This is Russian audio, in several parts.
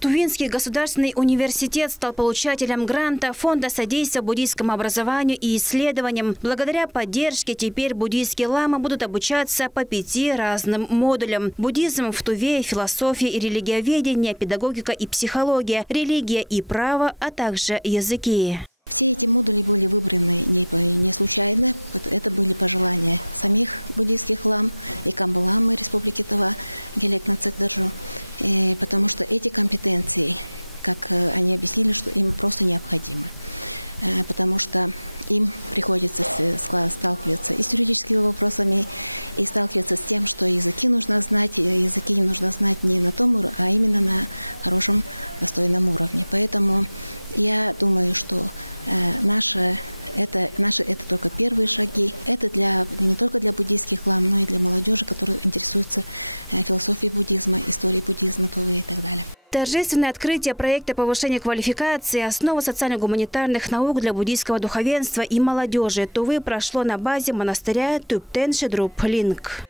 Тувинский государственный университет стал получателем гранта Фонда содействия буддийскому образованию и исследованиям. Благодаря поддержке теперь буддийские ламы будут обучаться по 5 разным модулям. Буддизм в Туве, философия и религиоведение, педагогика и психология, религия и право, а также языки. Все эти модули были выбраны не случайно. Это были пожелания самих буддийских лам и камбаламы Республики Тува, Гелекна Цекдаржу. Потому что эти компетенции, как они объяснили, что им просто необходимы. Потому что им приходится сталкиваться и с юридическими вопросами, и сталкиваться с тем, что языки нужно знать. Языки им нужно знать не на том уровне, а именно на хорошем, достойном уровне. Поэтому я думаю, что это только первые шаги. Это не только для буддийских лам, но и для молодежи, которая интересуется философией буддизма, историей буддизма, Тувы и так далее. Торжественное открытие проекта повышения квалификации «Основа социально-гуманитарных наук для буддийского духовенства и молодежи» Тувы прошло на базе монастыря Тюптен Шедруп Линк.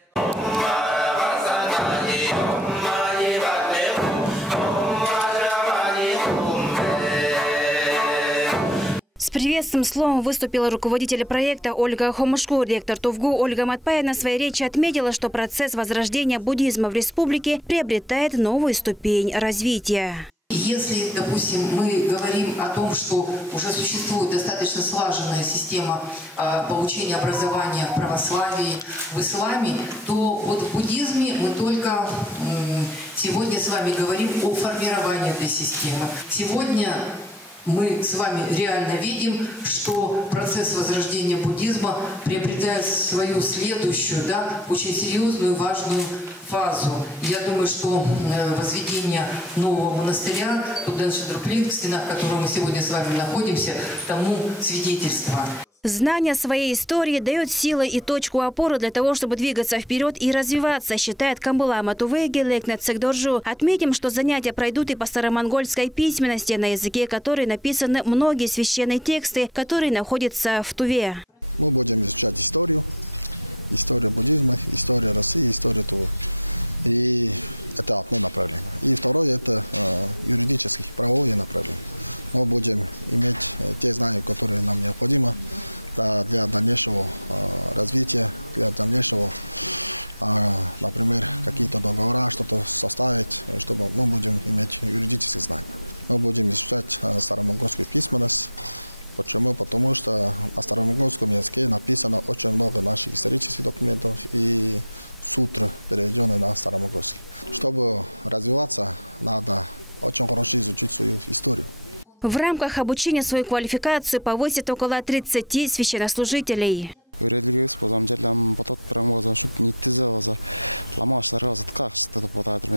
С приветственным словом выступила руководитель проекта Ольга Хомушку. Ректор ТУВГУ Ольга Матпаевна в своей речи отметила, что процесс возрождения буддизма в республике приобретает новую ступень развития. Если, допустим, мы говорим о том, что уже существует достаточно слаженная система получения образования в православии, в исламе, то вот в буддизме мы только сегодня с вами говорим о формировании этой системы. Сегодня мы с вами реально видим, что процесс возрождения буддизма приобретает свою следующую, очень серьезную, важную фазу. Я думаю, что возведение нового монастыря Тюптен Шедруп Линк, в стенах которого мы сегодня с вами находимся, тому свидетельство. Знание своей истории дает силы и точку опоры для того, чтобы двигаться вперед и развиваться, считает Камбалама Тувы Гелекна Цекдаржу. Отметим, что занятия пройдут и по старомонгольской письменности, на языке которой написаны многие священные тексты, которые находятся в Туве. Мы будем изучать историю буддизма, историю России, историю Тувы. И это одно направление. И второе – это юридическое, правовое направление. Мы будем иметь те знания, которые нам необходимы для дальнейшего развития, для дальнейшего, например, какие-то договора, что-то составить, чтобы мы будем иметь юридические знания. Мы будем изучать старомонгольскую письменность. Почему? Потому что на старомонгольском языке написано очень много наших исторических документов и сутры, переведенные на старомонгольский. Чтобы развиваться, надо очень хорошо изучить свою историю. В рамках обучения свою квалификацию повысит около 30 священнослужителей.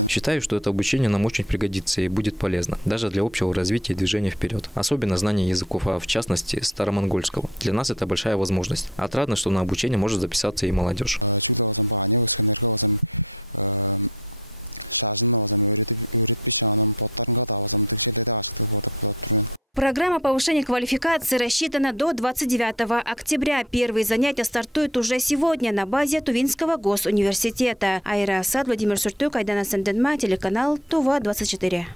Считаю, что это обучение нам очень пригодится и будет полезно, даже для общего развития и движения вперед. Особенно знание языков, а в частности старомонгольского. Для нас это большая возможность. Отрадно, что на обучение может записаться и молодежь. Программа повышения квалификации рассчитана до 29 октября. Первые занятия стартуют уже сегодня на базе Тувинского госуниверситета. Айра Асад, Владимир Суртюк, Айдана Санденма, телеканал Тува 24.